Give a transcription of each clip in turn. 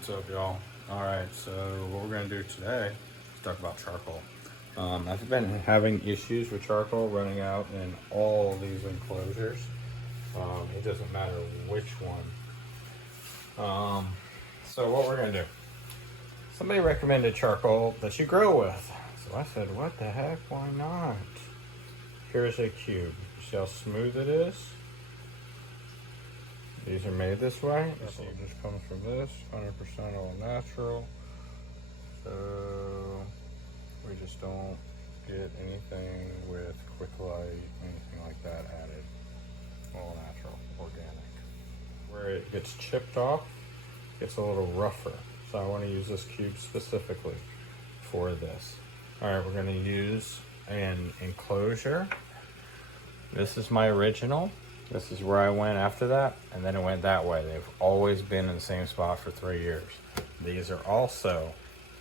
What's up, y'all? All right, so what we're gonna do today is talk about charcoal. I've been having issues with charcoal running out in all these enclosures. It doesn't matter which one. So what we're gonna do? Somebody recommended charcoal that you grill with, so I said, "What the heck? Why not?" Here's a cube. You see how smooth it is? These are made this way. You see, it just comes from this, 100% all natural. So we just don't get anything with quick light, anything like that added. All natural, organic. Where it gets chipped off, it's a little rougher. So I want to use this cube specifically for this. All right, we're going to use an enclosure. This is my original. This is where I went after that, and then it went that way. They've always been in the same spot for 3 years. These are also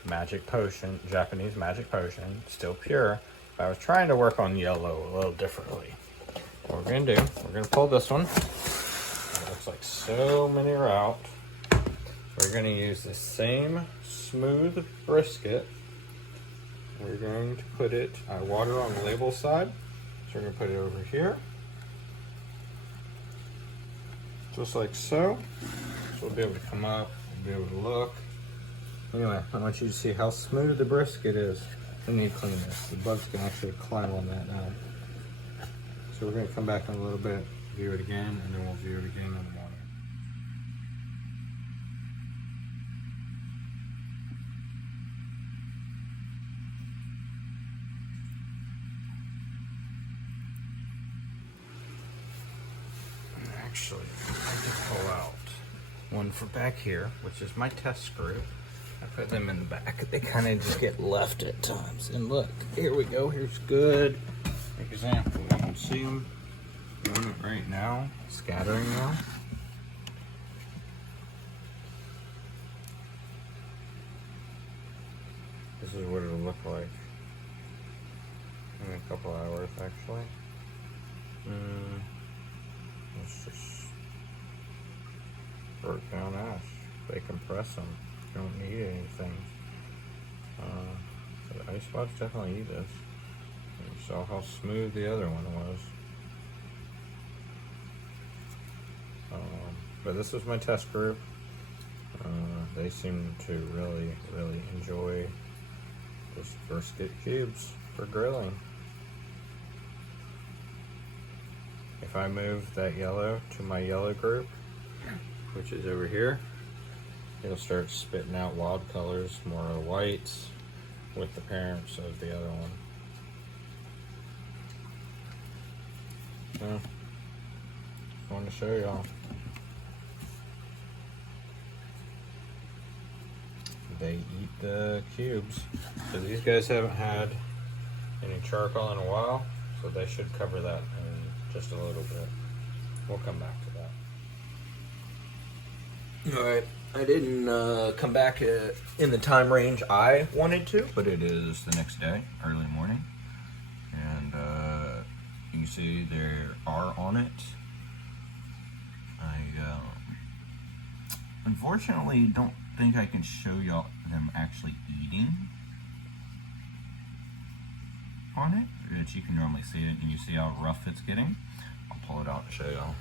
Magic Potion, Japanese Magic Potion, still pure. But I was trying to work on yellow a little differently. What we're gonna do, we're gonna pull this one. It looks like so many are out. So we're gonna use the same smooth brisket. We're going to put it, I water on the label side. So we're gonna put it over here. Just like so. So we'll be able to come up, we'll be able to look. Anyway, I want you to see how smooth the brisket is. I need to clean this. The bugs can actually climb on that now. So we're gonna come back in a little bit, view it again, and then we'll view it again in the morning. Actually, I can pull out one for back here, which is my test screw. I put them in the back. They kind of just get left at times. And look, here we go. Here's good example. You can see them doing it right now, scattering now. This is what it'll look like in a couple hours, actually. Let's just break down ash. They compress them. You don't need anything. So the Isopods definitely eat this. You saw how smooth the other one was. But this is my test group. They seem to really enjoy this brisket cubes for grilling. If I move that yellow to my yellow group, which is over here, it'll start spitting out wild colors, more whites, with the parents of the other one. So, I wanted to show y'all. They eat the cubes. So these guys haven't had any charcoal in a while, so they should cover that in just a little bit. We'll come back to that. Alright, I didn't come back in the time range I wanted to, but it is the next day, early morning. And you can see there are on it. I unfortunately don't think I can show y'all them actually eating on it, but you can normally see it, and you see how rough it's getting. I'll pull it out and show y'all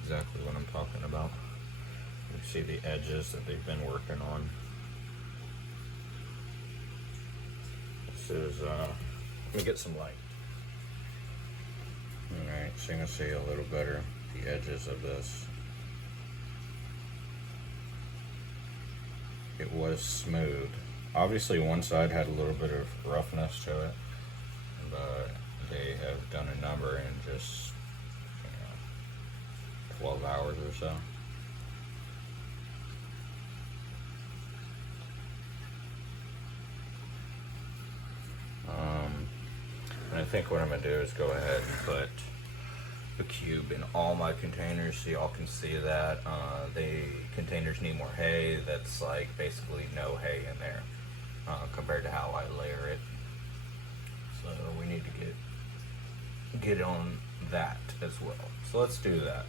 exactly what I'm talking about. You see the edges that they've been working on. This is, let me get some light. Alright, so you can see a little better the edges of this. It was smooth. Obviously one side had a little bit of roughness to it, but they have done a number in just 12 hours or so. And I think what I'm gonna do is go ahead and put a cube in all my containers so y'all can see that. The containers need more hay. That's like basically no hay in there compared to how I layer it. So we need to get on that as well. So let's do that.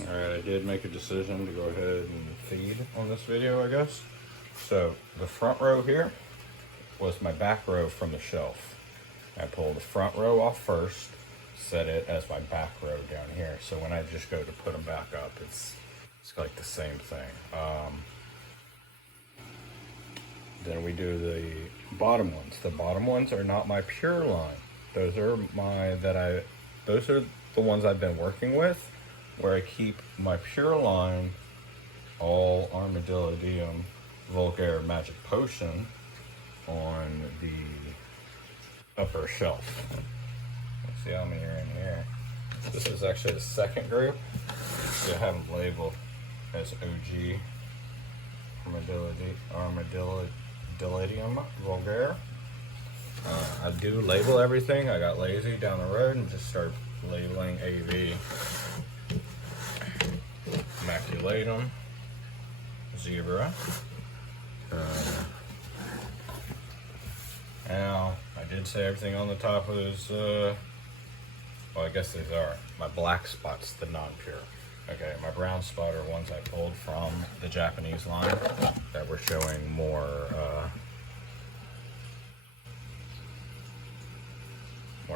Alright, I did make a decision to go ahead and feed on this video, I guess. So the front row here was my back row from the shelf. I pulled the front row off first, set it as my back row down here. So when I just go to put them back up, it's like the same thing. Then we do the bottom ones. The bottom ones are not my pure line. Those are those are the ones I've been working with, where I keep my pure line, all Armadillidium Vulgare Magic Potion, on the upper shelf. Let's see how many are in here. This is actually the second group. So I have them labeled as OG Armadillidium Vulgare. I do label everything. I got lazy down the road and just started labeling AV. Maculatum, Zebra. Now, I did say everything on the top was, well, I guess these are. My black spots, the non-pure. Okay, my brown spot are ones I pulled from the Japanese line that were showing more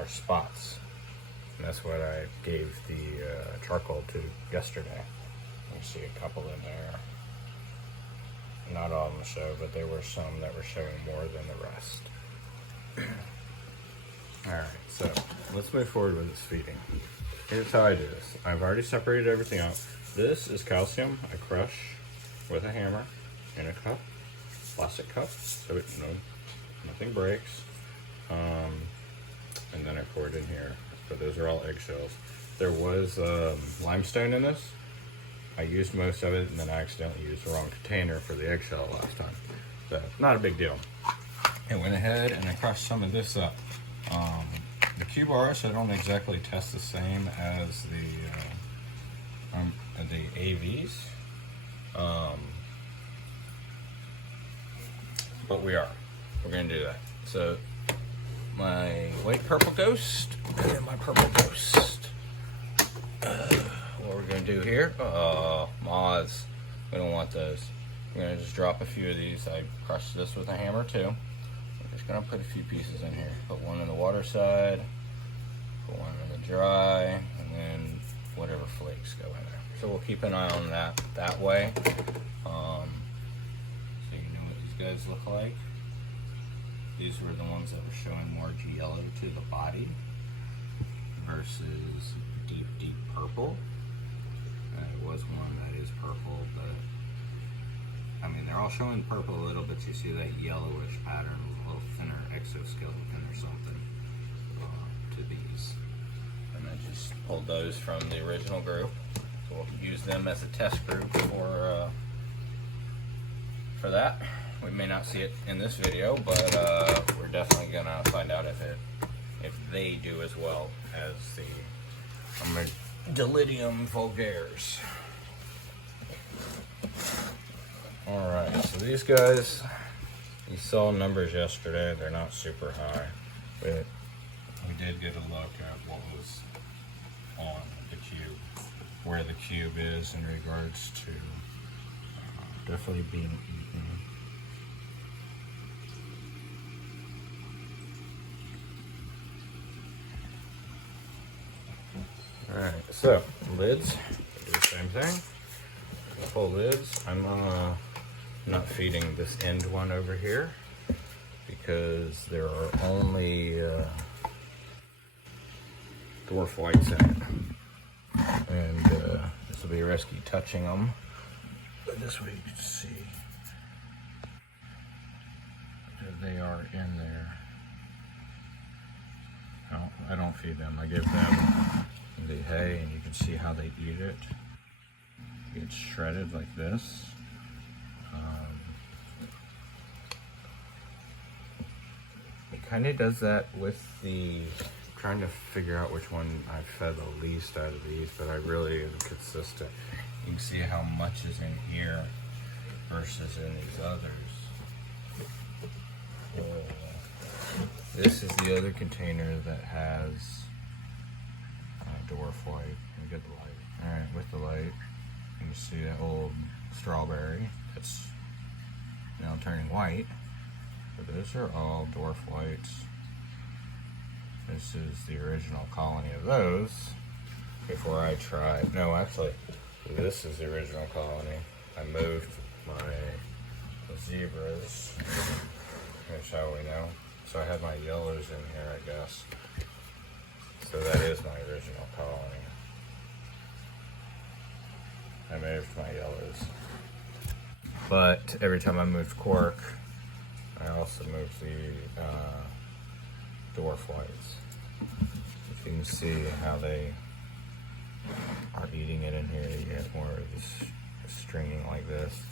spots. And that's what I gave the charcoal to yesterday. You see a couple in there. Not all of them show, but there were some that were showing more than the rest. Alright, so let's move forward with this feeding. Here's how I do this. I've already separated everything out. This is calcium I crush with a hammer in a cup, plastic cup, so nothing breaks. And then I pour it in here. So those are all eggshells. There was limestone in this. I used most of it, and then I accidentally used the wrong container for the eggshell last time. So not a big deal. I went ahead and I crushed some of this up. The Q-bars, I don't exactly test the same as the AVs, but we're gonna do that. So my white purple ghost and my purple ghost. What we're gonna do here? Moths. We don't want those. I'm gonna just drop a few of these. I crushed this with a hammer too. I'm just gonna put a few pieces in here. Put one on the water side, put one in the dry, and then whatever flakes go in there. So we'll keep an eye on that way. So you know what these guys look like. These were the ones that were showing more yellow to the body versus deep purple. It was one that is purple, but I mean they're all showing purple a little bit. You see that yellowish pattern, a little thinner exoskeleton or something to these. And I just pulled those from the original group. So we'll use them as a test group for that. We may not see it in this video, but we're definitely gonna find out if they do as well as the Armadillidium vulgares. Alright, so these guys, you saw numbers yesterday, they're not super high, but we did get a look at what was on the cube, where the cube is in regards to definitely being eaten. Alright, so lids, do the same thing. Pull lids. I'm not feeding this end one over here because there are only dwarf whites in it. And this will be risky touching them. But this way you can see that they are in there. No, I don't feed them. I give them the hay, and you can see how they eat it. It's shredded like this. It kind of does that with the, trying to figure out which one I fed the least out of these, but I really am consistent. You can see how much is in here versus in these others. This is the other container that has dwarf white. Let me get the light. Alright, with the light, you can see that old strawberry that's now turning white. But those are all dwarf whites. This is the original colony of those before I tried. No, actually, this is the original colony. I moved my zebras, which how we know. So I had my yellows in here, I guess. So that is my original colony. I moved my yellows. But every time I moved cork, I also moved the dwarf whites. If you can see how they are eating it in here, you get more of this stringing like this.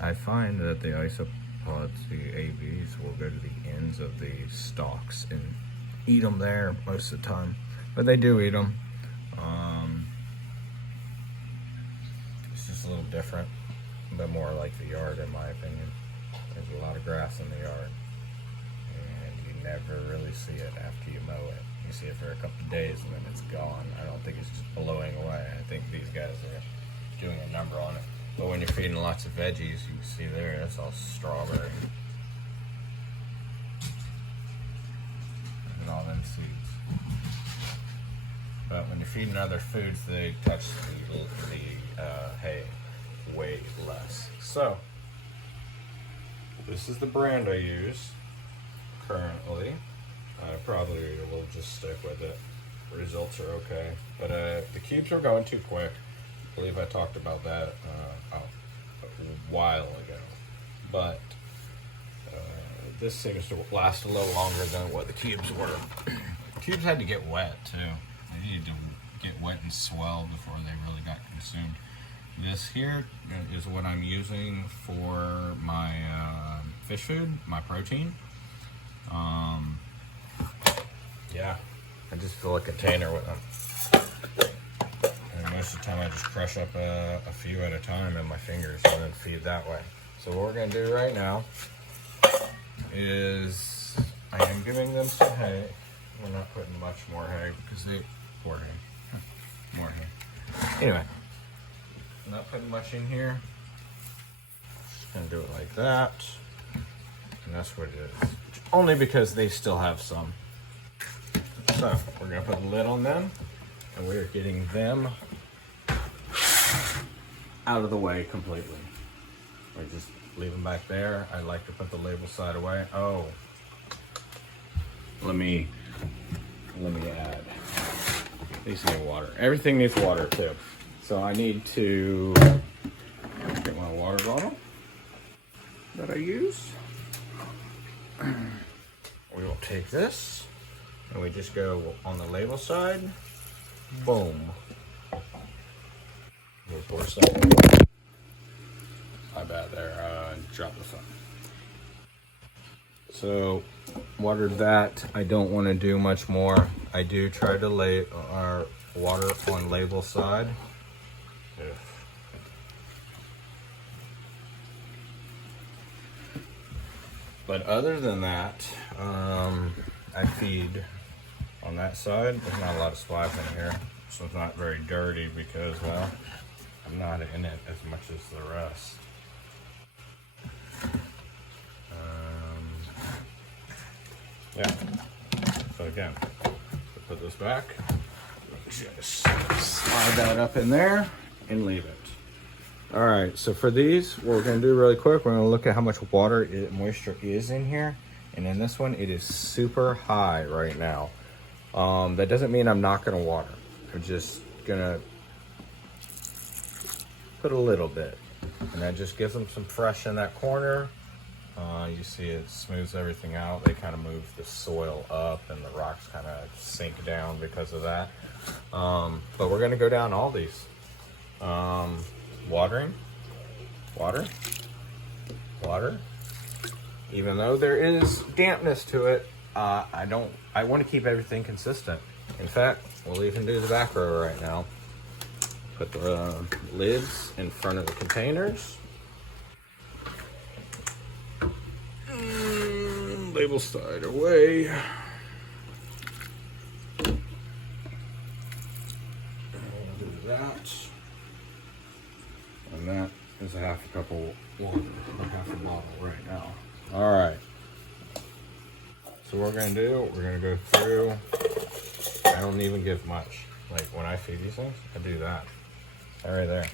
I find that the isopods, the ABs, will go to the ends of the stalks and eat them there most of the time. But they do eat them. It's just a little different, but more like the yard in my opinion. There's a lot of grass in the yard, and you never really see it after you mow it. You see it for a couple of days and then it's gone. I don't think it's just blowing away. I think these guys are doing a number on it. But when you're feeding lots of veggies, you can see there, that's all strawberry. And all them seeds. But when you're feeding other foods, they touch the hay way less. So, this is the brand I use currently. I probably will just stick with it. Results are okay. But the cubes are going too quick. I believe I talked about that a while ago. But this seems to last a little longer than what the cubes were. The cubes had to get wet too. They needed to get wet and swell before they really got consumed. This here is what I'm using for my fish food, my protein. Yeah, I just fill a container with them. And most of the time I just crush up a few at a time in my fingers and then feed that way. So what we're gonna do right now is I am giving them some hay. We're not putting much more hay because they, poor hay, more hay. Anyway, I'm not putting much in here. Just gonna do it like that. And that's what it is. Only because they still have some. So we're gonna put a lid on them and we're getting them out of the way completely. We just leave them back there. I like to put the label side away. Oh, let me add. These need water. Everything needs water too. So I need to get my water bottle that I use. We will take this and we just go on the label side. Boom. We'll pour some. My bad there. Drop the phone. So watered that. I don't want to do much more. I do try to lay our water on label side. But other than that, I feed on that side. There's not a lot of splash in here, so it's not very dirty because, well, I'm not in it as much as the rest. Yeah. So again, put this back. Just slide that up in there and leave it. All right, so for these, what we're gonna do really quick, we're gonna look at how much water, moisture is in here. And in this one, it is super high right now. That doesn't mean I'm not gonna water. I'm just gonna put a little bit. And that just gives them some fresh in that corner. You see it smooths everything out. They kind of move the soil up and the rocks kind of sink down because of that. But we're gonna go down all these. Watering, water, water. Even though there is dampness to it, I want to keep everything consistent. In fact, we'll even do the back row right now. Put the lids in front of the containers. Label side away. is a half a cup of water, or half a bottle right now. All right. So what we're gonna do, we're gonna go through. I don't even give much. Like when I feed these things, I do that. That right there.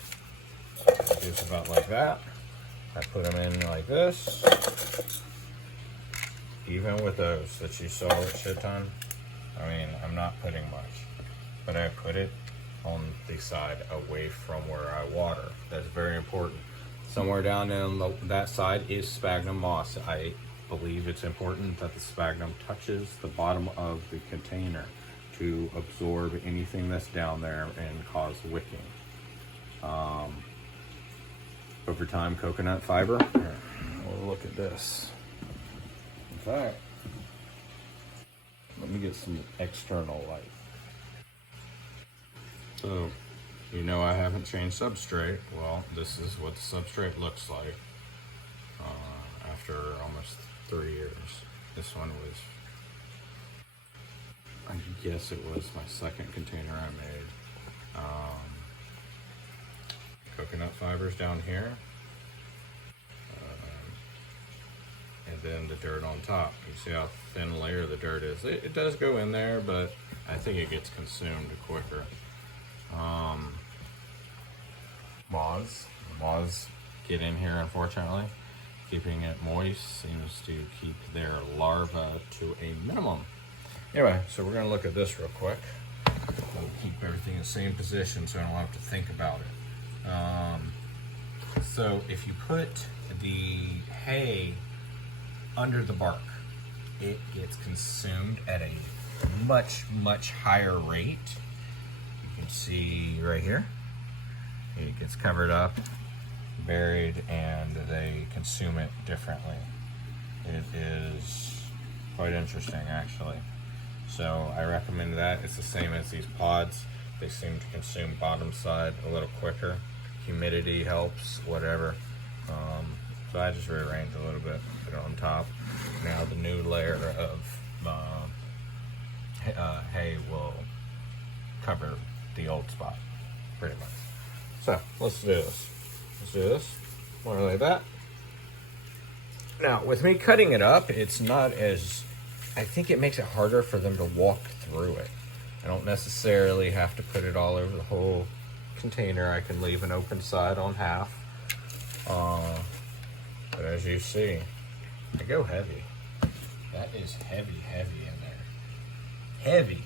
I do about like that. I put them in like this. Even with those that you saw a shit ton, I mean, I'm not putting much, but I put it on the side away from where I water. That's very important. Somewhere down in that side is sphagnum moss. I believe it's important that the sphagnum touches the bottom of the container to absorb anything that's down there and cause wicking. Over time, coconut fiber. Here, we'll look at this. In fact, let me get some external light. So, you know I haven't changed substrate. Well, this is what the substrate looks like after almost 3 years. This one was, I guess it was my second container I made. Coconut fibers down here. And then the dirt on top. You see how thin layer the dirt is. It does go in there, but I think it gets consumed quicker. Moths get in here, unfortunately. Keeping it moist seems to keep their larvae to a minimum. Anyway, so we're gonna look at this real quick. We'll keep everything in the same position so I don't have to think about it. So if you put the hay under the bark, it gets consumed at a much, much higher rate. You can see right here, it gets covered up, buried, and they consume it differently. It is quite interesting, actually. So I recommend that. It's the same as these pods. They seem to consume bottom side a little quicker. Humidity helps, whatever. So I just rearrange a little bit, put it on top. Now the new layer of hay will cover the old spot, pretty much. So let's do this. Let's do this. More like that. Now, with me cutting it up, it's not as, I think it makes it harder for them to walk through it. I don't necessarily have to put it all over the whole container. I can leave an open side on half. But as you see, I go heavy. That is heavy, heavy in there. Heavy.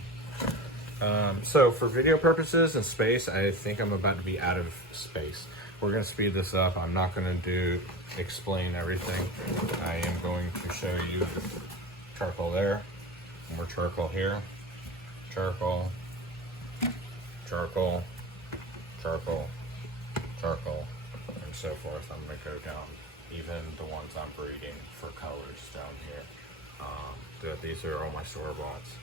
So for video purposes and space, I think I'm about to be out of space. We're gonna speed this up. I'm not gonna explain everything. I am going to show you charcoal there, more charcoal here, charcoal, charcoal, charcoal, charcoal, and so forth. I'm gonna go down even the ones I'm breeding for colors down here. These are all my store bots.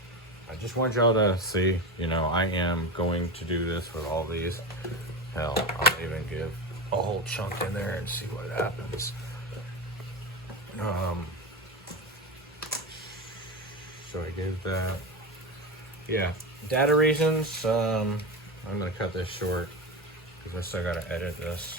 I just want y'all to see, you know, I am going to do this with all these. Hell, I'll even give a whole chunk in there and see what happens. So I gave that. Yeah, data reasons. I'm gonna cut this short because I still gotta edit this.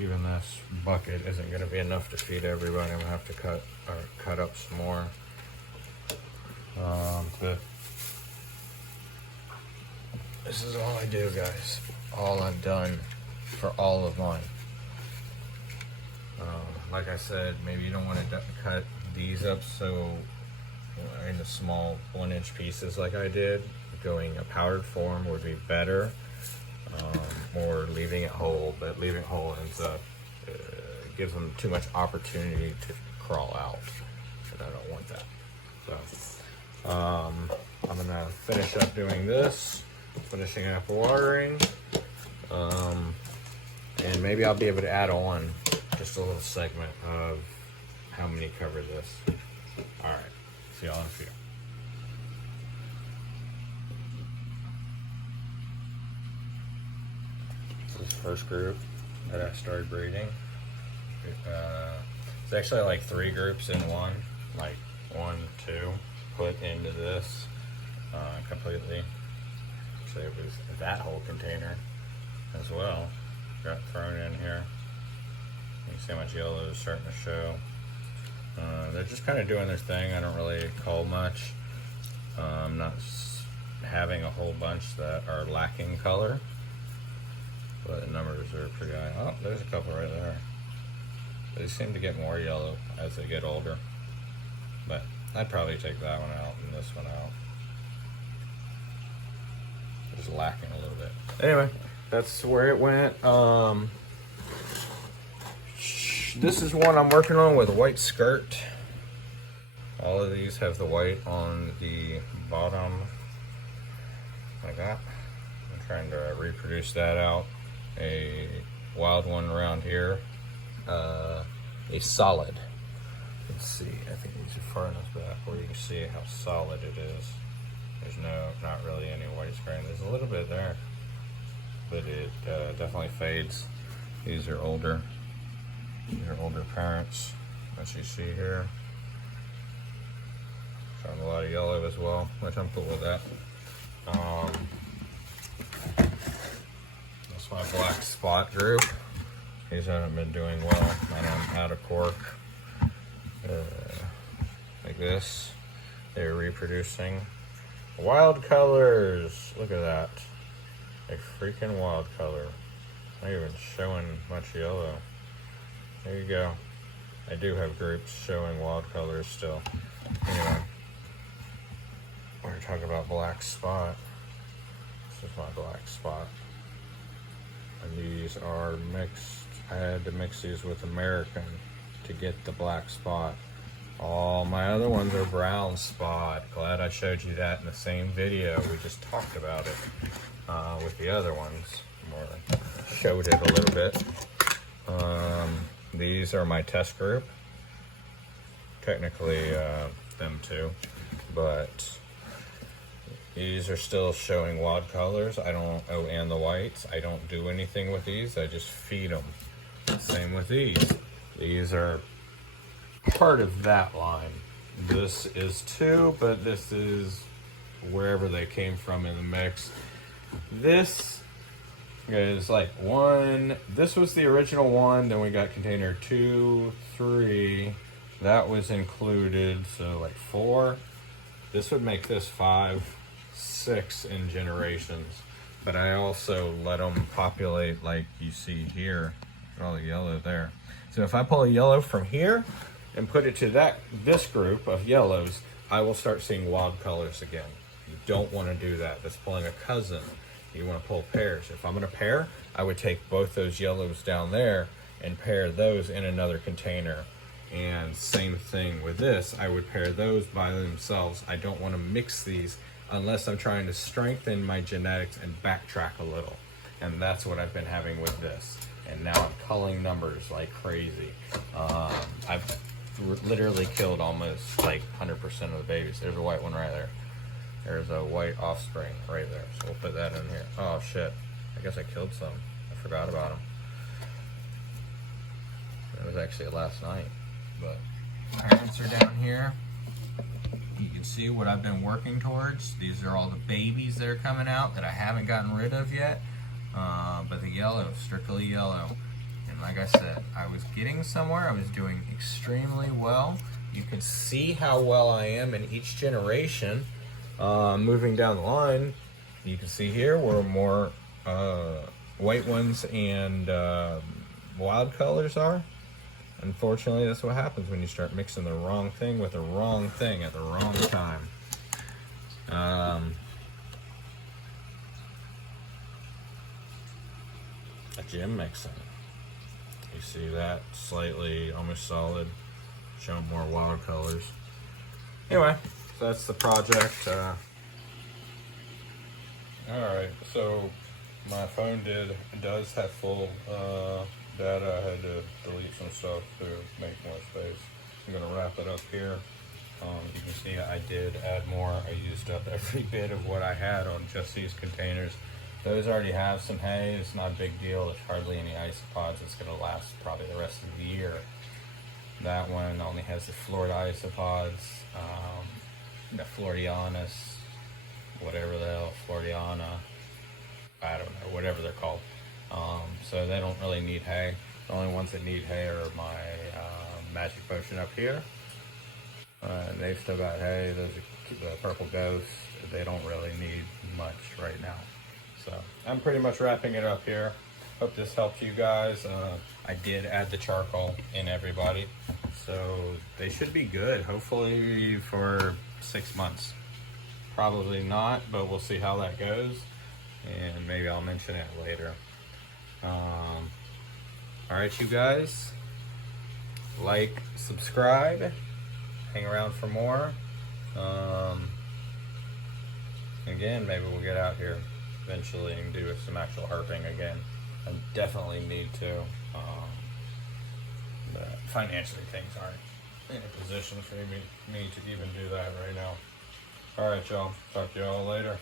Even this bucket isn't gonna be enough to feed everybody. I'm gonna have to cut up some more. But this is all I do, guys. All I've done for all of mine. Like I said, maybe you don't want to cut these up so into small 1-inch pieces like I did. Going a powdered form would be better, or leaving it whole. But leaving it whole ends up gives them too much opportunity to crawl out, and I don't want that. So I'm gonna finish up doing this, finishing up watering, and maybe I'll be able to add on just a little segment of how many cover this. All right, see y'all in a few. This first group that I started breeding, it's actually like 3 groups in one, like 1, 2, put into this. completely. So it was that whole container as well got thrown in here. You can see how much yellow is starting to show. They're just kind of doing their thing. I don't really cull much. I'm not having a whole bunch that are lacking color, but the numbers are pretty high. Oh, there's a couple right there. They seem to get more yellow as they get older, but I'd probably take that one out and this one out. Just lacking a little bit. Anyway, that's where it went. This is one I'm working on with a white skirt. All of these have the white on the bottom, like that. I'm trying to reproduce that out. A wild one around here, a solid. Let's see, I think these are far enough back where you can see how solid it is. There's not really any white screen. There's a little bit there, but it definitely fades. These are older. These are older parents, as you see here. Showing a lot of yellow as well, which I'm cool with that. That's my black spot group. These haven't been doing well. I'm out of cork. Like this. They're reproducing. Wild colors! Look at that. A freaking wild color. Not even showing much yellow. There you go. I do have groups showing wild colors still. Anyway, we're talking about black spot. This is my black spot. And these are mixed. I had to mix these with American to get the black spot. All my other ones are brown spot. Glad I showed you that in the same video. We just talked about it with the other ones. More showed it a little bit. These are my test group. Technically them too, but these are still showing wild colors. And the whites. I don't do anything with these. I just feed them. Same with these. These are part of that line. This is two, but this is wherever they came from in the mix. This is like one. This was the original one. Then we got container 2, 3. That was included, so like 4. This would make this 5, 6 in generations. But I also let them populate like you see here. All the yellow there. So if I pull a yellow from here and put it to this group of yellows, I will start seeing wild colors again. You don't want to do that. That's pulling a cousin. You want to pull pairs. If I'm going to pair, I would take both those yellows down there and pair those in another container. And same thing with this. I would pair those by themselves. I don't want to mix these unless I'm trying to strengthen my genetics and backtrack a little. And that's what I've been having with this. And now I'm culling numbers like crazy. I've literally killed almost like 100% of the babies. There's a white one right there. There's a white offspring right there. So we'll put that in here. Oh shit. I guess I killed some. I forgot about them. It was actually last night. But parents are down here. You can see what I've been working towards. These are all the babies that are coming out that I haven't gotten rid of yet. But the yellow, strictly yellow. And like I said, I was getting somewhere. I was doing extremely well. You can see how well I am in each generation. Moving down the line, you can see here where more white ones and wild colors are. Unfortunately, that's what happens when you start mixing the wrong thing with the wrong thing at the wrong time. A gem mixing. You see that slightly almost solid, showing more wild colors. Anyway, so that's the project. Alright, so my phone does have full data. I had to delete some stuff to make more space. I'm going to wrap it up here. You can see I did add more. I used up every bit of what I had on just these containers. Those already have some hay. It's not a big deal. There's hardly any isopods. It's going to last probably the rest of the year. That one only has the Florida isopods, the Floridianus, whatever the hell, Floridiana, I don't know, whatever they're called. So they don't really need hay. The only ones that need hay are my magic potion up here. And they've still got hay. Those are the purple ghosts. They don't really need much right now. So I'm pretty much wrapping it up here. Hope this helps you guys. I did add the charcoal in everybody, so they should be good. Hopefully for 6 months. Probably not, but we'll see how that goes, and maybe I'll mention it later. All right, you guys, like, subscribe, hang around for more. Again, maybe we'll get out here eventually and do some actual harping again. I definitely need to. But financially, things aren't in a position for me to even do that right now. All right, y'all. Talk to y'all later.